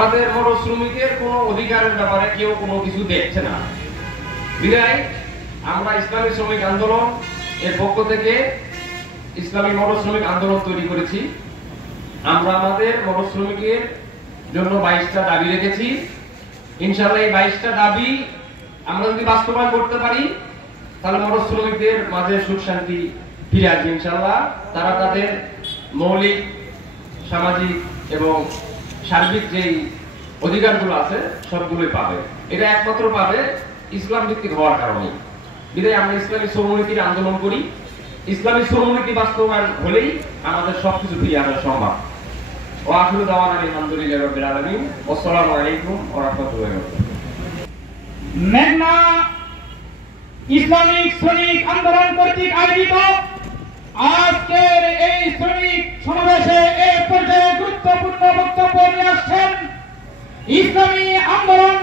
আমাদের মোটর শ্রমিকের কোনো অধিকারের ব্যাপারে কেউ কোনো কিছু দেখছে না। বিধায় আমরা ইসলামী শ্রমিক আন্দোলন এর পক্ষ থেকে ইসলামী মোটর শ্রমিক আন্দোলন তৈরি করেছি। আমরা আমাদের মোটর শ্রমিকের জন্য 22টা দাবি রেখেছি। ইনশাআল্লাহ এই 22টা দাবি আমরা যদি বাস্তবায়ন করতে পারি তাহলে মোটর শ্রমিকদের মাঝে সুখ শান্তি ফিরে আসবে ইনশাআল্লাহ। তারা তাদের মৌলিক সামাজিক এবং সার্বিক যেই অধিকারগুলো আছে সবগুলোই পাবে। এটা একমাত্র পাবে ইসলাম ভিত্তিক হওয়ার কারণে। বিধায় আমরা ইসলামী শ্রমনীতির আন্দোলন করি। ইসলামী শ্রমনীতি বাস্তবায়ন হলেই আমাদের সবকিছু ফিরে আসা সম্ভব। ও আখিরু দাওয়ানা আলহামদুলিল্লাহি রাব্বিল আলামিন। আসসালামু আলাইকুম ওয়া রাহমাতুল্লাহি ওয়া বারাকাতুহু। মেঘনা ইসলামিক শ্রমিক আন্দোলন কর্তৃক আয়োজিত আজকের এই শ্রমিক সমাবেশে এই পর্যায়ে গুরুত্বপূর্ণ বক্তব্য নিয়ে আসছেন ইসলামী আন্দোলন